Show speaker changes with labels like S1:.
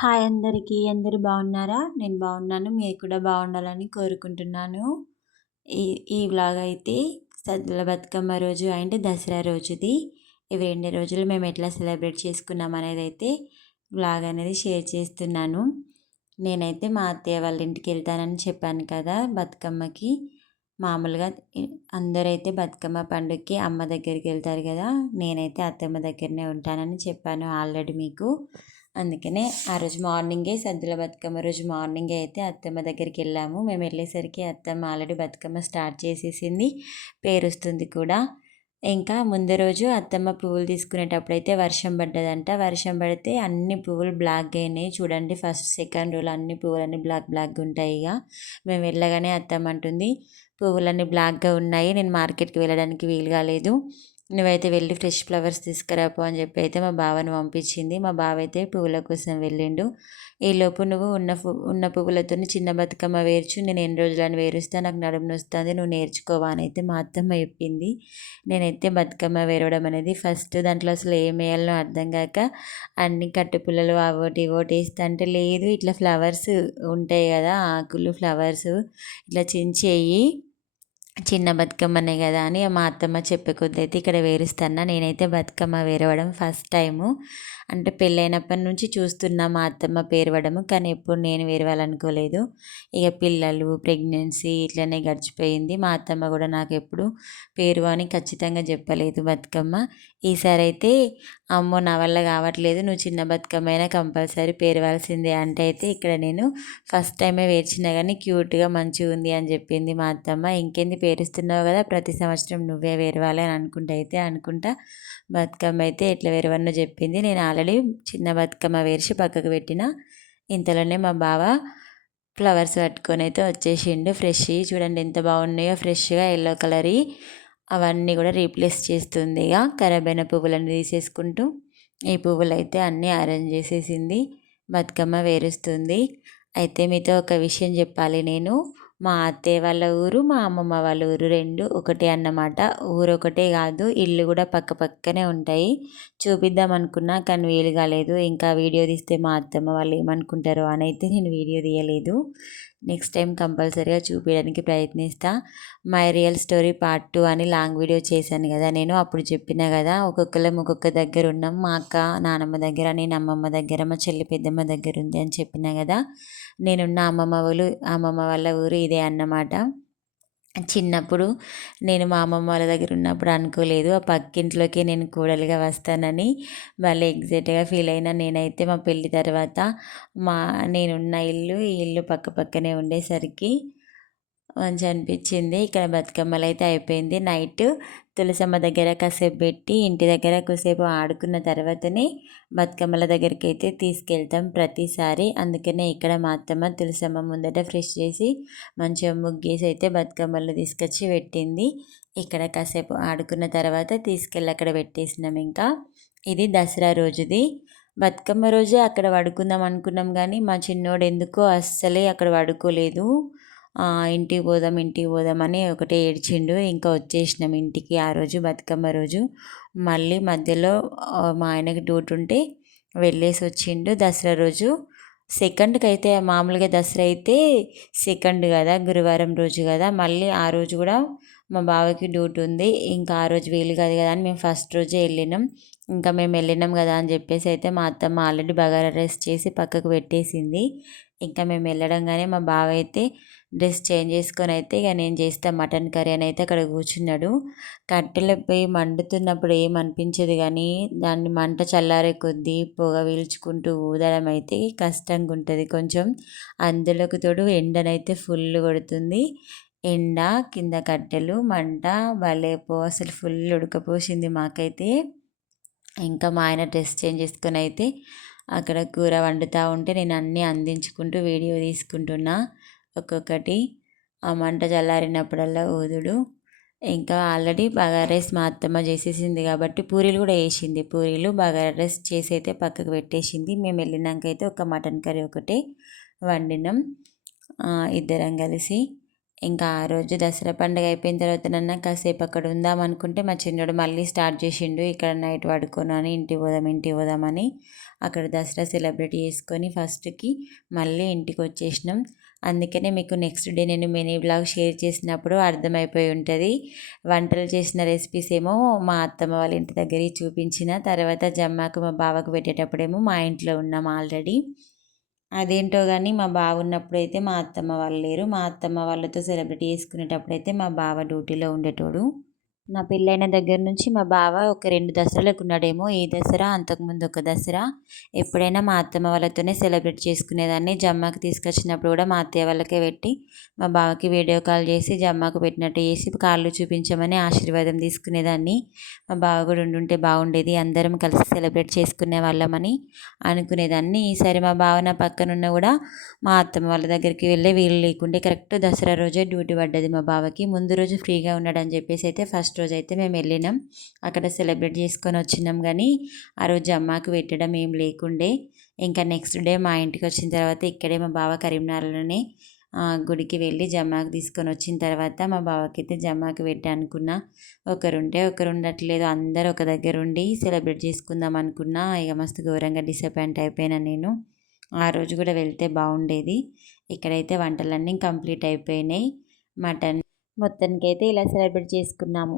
S1: Hi అందరికీ. అందరూ బాగున్నారా? నేను బాగున్నాను. మీరు కూడా బాగుండాలని కోరుకుంటున్నాను. ఈ ఈ వ్లాగ్ అయితే సద్దుల బతుకమ్మ రోజు అండ్ దసరా రోజుది. ఇవి రెండు రోజులు మేము ఎట్లా సెలబ్రేట్ చేసుకున్నాం అనేది అయితే వ్లాగ్ అనేది షేర్ చేస్తున్నాను. నేనైతే మా అత్తయ్య వాళ్ళ ఇంటికి వెళ్తానని చెప్పాను కదా బతుకమ్మకి. మామూలుగా అందరైతే బతుకమ్మ పండుగకి అమ్మ దగ్గరికి వెళ్తారు కదా. నేనైతే అత్తమ్మ దగ్గరనే ఉంటానని చెప్పాను ఆల్రెడీ మీకు. అందుకనే ఆ రోజు మార్నింగే సద్దుల బతుకమ్మ రోజు మార్నింగే అయితే అత్తమ్మ దగ్గరికి వెళ్ళాము. మేము వెళ్ళేసరికి అత్తమ్మ ఆల్రెడీ బతుకమ్మ స్టార్ట్ చేసేసింది పేరుస్తుంది కూడా. ఇంకా ముందు రోజు అత్తమ్మ పువ్వులు తీసుకునేటప్పుడు అయితే వర్షం పడ్డదంట. వర్షం పడితే అన్ని పువ్వులు బ్లాక్ అయినాయి. చూడండి ఫస్ట్ సెకండ్ రోజు అన్ని పువ్వులన్నీ బ్లాక్ బ్లాక్గా ఉంటాయి ఇక. మేము వెళ్ళగానే అత్తమ్మ అంటుంది పువ్వులన్నీ బ్లాక్గా ఉన్నాయి. నేను మార్కెట్కి వెళ్ళడానికి వీలు కాలేదు. నువ్వైతే వెళ్ళి ఫ్రెష్ ఫ్లవర్స్ తీసుకురాపో అని చెప్పి అయితే మా బావని పంపించింది. మా బావ అయితే పువ్వుల కోసం వెళ్ళిండు. ఈలోపు నువ్వు ఉన్న ఉన్న పువ్వులతో చిన్న బతుకమ్మ వేర్చు. నేను ఎన్ని రోజులని వేరుస్తా? నాకు నడుము వస్తుంది నువ్వు నేర్చుకోవా? అని అయితే మా అత్తమ్మ చెప్పింది. నేనైతే బతుకమ్మ వేరవడం అనేది ఫస్ట్ దాంట్లో అసలు ఏం వేయాలో అర్థం కాక అన్ని కట్టుపుల్లలు అవోటి ఇవోటి వేస్తా అంటే లేదు. ఇట్లా ఫ్లవర్స్ ఉంటాయి కదా ఆకులు ఫ్లవర్స్ ఇట్లా చించేయి. చిన్న బతుకమ్మనే కదా అని మా అత్తమ్మ చెప్పే కొద్ది అయితే ఇక్కడ వేరుస్తాను నేనైతే బతుకమ్మ వేరవడం ఫస్ట్ టైము. అంటే పెళ్ళైనప్పటి నుంచి చూస్తున్నా మా అత్తమ్మ పేరవడము కానీ ఎప్పుడు నేను వేరవాలనుకోలేదు. ఇక పిల్లలు ప్రెగ్నెన్సీ ఇట్లనే గడిచిపోయింది. మా అత్తమ్మ కూడా నాకు ఎప్పుడు పేరు అని ఖచ్చితంగా చెప్పలేదు బతుకమ్మ. ఈసారి అయితే అమ్మో నా వల్ల కావట్లేదు. నువ్వు చిన్న బతుకమ్మ అయినా కంపల్సరీ పేరవాల్సిందే అంటే అయితే ఇక్కడ నేను ఫస్ట్ టైమే వేర్చినా కానీ క్యూట్గా మంచిగా ఉంది అని చెప్పింది మా అత్తమ్మ. ఇంకేంది పేరుస్తున్నావు కదా ప్రతి సంవత్సరం నువ్వే వేరవాలి అని అనుకుంటా అయితే అనుకుంటా. బతుకమ్మ అయితే ఎట్లా వేరవన్నో చెప్పింది. నేను ఆల్రెడీ చిన్న బతుకమ్మ వేర్చి పక్కకు పెట్టిన. ఇంతలోనే మా బావ ఫ్లవర్స్ పట్టుకొని అయితే వచ్చేసిండు. ఫ్రెష్ చూడండి ఎంత బాగున్నాయో. ఫ్రెష్గా ఎల్లో కలర్ అవన్నీ కూడా రీప్లేస్ చేస్తుంది ఇక. ఖరాబ్ అయిన పువ్వులను తీసేసుకుంటూ ఈ పువ్వులు అయితే అన్నీ అరేంజ్ చేసేసింది. బతుకమ్మ వేరుస్తుంది. అయితే మీతో ఒక విషయం చెప్పాలి నేను. మా అత్తయ్య వాళ్ళ ఊరు మా అమ్మమ్మ వాళ్ళ ఊరు రెండు ఒకటే అన్నమాట. ఊరు ఒకటే కాదు ఇల్లు కూడా పక్క పక్కనే ఉంటాయి. చూపిద్దాం అనుకున్నా కానీ వీలు కాలేదు. ఇంకా వీడియో తీస్తే మా అత్తమ్మ వాళ్ళు ఏమనుకుంటారో అని అయితే నేను వీడియో తీయలేదు. నెక్స్ట్ టైం కంపల్సరీగా చూపించడానికి ప్రయత్నిస్తా. My real story part two అని లాంగ్ వీడియో చేశాను కదా నేను అప్పుడు చెప్పిన కదా ఒక్కొక్కరం ఒక్కొక్క దగ్గర ఉన్నాం మా అక్క నానమ్మ దగ్గర నేను అమ్మమ్మ దగ్గర మా చెల్లి పెద్దమ్మ దగ్గర ఉంది అని చెప్పిన కదా నేనున్న అమ్మమ్మ వాళ్ళు అమ్మమ్మ వాళ్ళ ఊరు ఇదే అన్నమాట. చిన్నప్పుడు నేను మా అమ్మమ్మ వాళ్ళ దగ్గర ఉన్నప్పుడు అనుకోలేదు. ఆ పక్కింట్లోకి నేను కూడలుగా వస్తానని వాళ్ళు ఎగ్జాక్ట్గా ఫీల్ అయినా. నేనైతే మా పెళ్ళి తర్వాత మా నేనున్న ఇల్లు ఈ ఇల్లు పక్క పక్కనే ఉండేసరికి మంచి అనిపించింది. ఇక్కడ బతుకమ్మలు అయితే అయిపోయింది. నైట్ తులసమ్మ దగ్గర కాసేపు పెట్టి ఇంటి దగ్గర కొద్దిసేపు ఆడుకున్న తర్వాతనే బతుకమ్మల దగ్గరికి అయితే తీసుకెళ్తాం ప్రతిసారి. అందుకనే ఇక్కడ మా అత్తమ్మ తులసమ్మ ముందట ఫ్రెష్ చేసి మంచిగా ముగ్గేసి అయితే బతుకమ్మలు తీసుకొచ్చి పెట్టింది. ఇక్కడ కాసేపు ఆడుకున్న తర్వాత తీసుకెళ్ళి అక్కడ పెట్టేసినాం ఇంకా. ఇది దసరా రోజుది. బతుకమ్మ రోజే అక్కడ పడుకుందాం అనుకున్నాం కానీ మా చిన్నోడు ఎందుకో అస్సలే అక్కడ పడుకోలేదు. ఇంటికి పోదాం ఇంటికి పోదాం అని ఒకటే ఏడ్చిండు. ఇంకా వచ్చేసినాం ఇంటికి. ఆ రోజు బతుకమ్మ రోజు. మళ్ళీ మధ్యలో మా ఆయనకి డ్యూటీ ఉంటే వెళ్ళేసి వచ్చిండు దసరా రోజు. సెకండ్కి అయితే మామూలుగా దసరా అయితే సెకండ్ కదా గురువారం రోజు కదా. మళ్ళీ ఆ రోజు కూడా మా బావకి డ్యూటీ ఉంది. ఇంకా ఆ రోజు వీలు కాదు కదా అని మేము ఫస్ట్ రోజే వెళ్ళినాం. ఇంకా మేము వెళ్ళినాం కదా అని చెప్పేసి అయితే మా అత్తమ్మ ఆల్రెడీ బగారా రైస్ చేసి పక్కకు పెట్టేసింది. ఇంకా మేము వెళ్ళడంగానే మా బావ అయితే డ్రెస్ చేంజ్ చేసుకొని అయితే ఇక నేను చేస్తా మటన్ కర్రీ అని అయితే అక్కడ కూర్చున్నాడు. కట్టెలు పోయి మండుతున్నప్పుడు ఏం అనిపించేది కానీ దాన్ని మంట చల్లారే కొద్దీ పొగ పీల్చుకుంటూ ఊదడం అయితే కష్టంగా ఉంటుంది కొంచెం అందులోకి తోడు ఎండనైతే ఫుల్ కొడుతుంది. ఎండ కింద కట్టెలు మంట భలే పో అసలు ఫుల్ ఉడకపోసింది మాకైతే. ఇంకా మా ఆయన డ్రెస్ చేంజ్ చేసుకొని అయితే అక్కడ కూర వండుతూ ఉంటే నేను అన్నీ అందించుకుంటూ వీడియో తీసుకుంటున్నా. ఒక్కొక్కటి ఆ మంట చల్లారినప్పుడల్లా ఊదుడు. ఇంకా ఆల్రెడీ బగారా రైస్ మా అత్తమ్మ చేసేసింది కాబట్టి పూరీలు కూడా వేసింది. పూరీలు బగారా రైస్ చేసి అయితే పక్కకు పెట్టేసింది. మేము వెళ్ళినాకైతే ఒక మటన్ కర్రీ ఒకటే వండినాం. ఇద్దరం కలిసి. ఇంకా ఆ రోజు దసరా పండుగ అయిపోయిన తర్వాత నన్న కాసేపు అక్కడ ఉందాం అనుకుంటే మా చిన్నోడు మళ్ళీ స్టార్ట్ చేసిండు ఇక్కడ నైట్ పడుకోను అని ఇంటికి పోదాం ఇంటికి పోదామని అక్కడ దసరా సెలబ్రేట్ చేసుకొని ఫస్ట్కి మళ్ళీ ఇంటికి వచ్చేసినాం. అందుకనే మీకు నెక్స్ట్ డే నేను మినీ బ్లాగ్ షేర్ చేసినప్పుడు అర్థమైపోయి ఉంటుంది. వంటలు చేసిన రెసిపీస్ ఏమో మా అత్తమ్మ వాళ్ళ ఇంటి దగ్గర చూపించిన తర్వాత జమ్మాకు మా బావకు పెట్టేటప్పుడేమో మా ఇంట్లో ఉన్నాం ఆల్రెడీ. అదేంటో కానీ మా బావ ఉన్నప్పుడు అయితే మా అత్తమ్మ వాళ్ళు లేరు. మా అత్తమ్మ వాళ్ళతో సెలబ్రేట్ చేసుకునేటప్పుడు అయితే మా బావ డ్యూటీలో ఉండేటోడు. నా పెళ్ళైన దగ్గర నుంచి మా బావ ఒక రెండు దసరాలకు ఉన్నాడేమో. ఈ దసరా? అంతకుముందు ఒక దసరా. ఎప్పుడైనా మా అత్తమ్మ వాళ్ళతోనే సెలబ్రేట్ చేసుకునేదాన్ని. జమ్మాకి తీసుకొచ్చినప్పుడు కూడా మా అత్తయ్య వాళ్ళకే పెట్టి మా బావకి వీడియో కాల్ చేసి జమ్మాకు పెట్టినట్టు చేసి కాళ్ళు చూపించమని ఆశీర్వాదం తీసుకునేదాన్ని. మా బావ కూడా ఉండుంటే బాగుండేది అందరం కలిసి సెలబ్రేట్ చేసుకునే వాళ్ళమని అనుకునేదాన్ని. ఈసారి మా బావ నా పక్కనున్న కూడా మా అత్తమ్మ వాళ్ళ దగ్గరికి వెళ్ళే వీలు లేకుండే కరెక్ట్ దసరా రోజే డ్యూటీ పడ్డది మా బావకి. ముందు రోజు ఫ్రీగా ఉన్నాడని చెప్పేసి అయితే ఫస్ట్ రోజు అయితే మేము వెళ్ళినాం. అక్కడ సెలబ్రేట్ చేసుకొని వచ్చినాం కానీ ఆ రోజు అమ్మకు పెట్టడం ఏం లేకుండే. ఇంకా నెక్స్ట్ డే మా ఇంటికి వచ్చిన తర్వాత ఇక్కడే మా బావ కరీంనగర్లోనే గుడికి వెళ్ళి జమ్మాకు తీసుకొని వచ్చిన తర్వాత మా బావకి అయితే జమ్మాకు పెట్టానుకున్న. ఒకరుంటే ఒకరు ఉండట్లేదు. అందరు ఒక దగ్గర ఉండి సెలబ్రేట్ చేసుకుందాం అనుకున్నా. ఇక మస్తు ఘోరంగా డిసప్పాయింట్ అయిపోయినా నేను. ఆ రోజు కూడా వెళ్తే బాగుండేది. ఇక్కడైతే వంటలన్నీ కంప్లీట్ అయిపోయినాయి. మటన్ మొత్తానికైతే ఇలా సెలబ్రేట్ చేసుకున్నాము.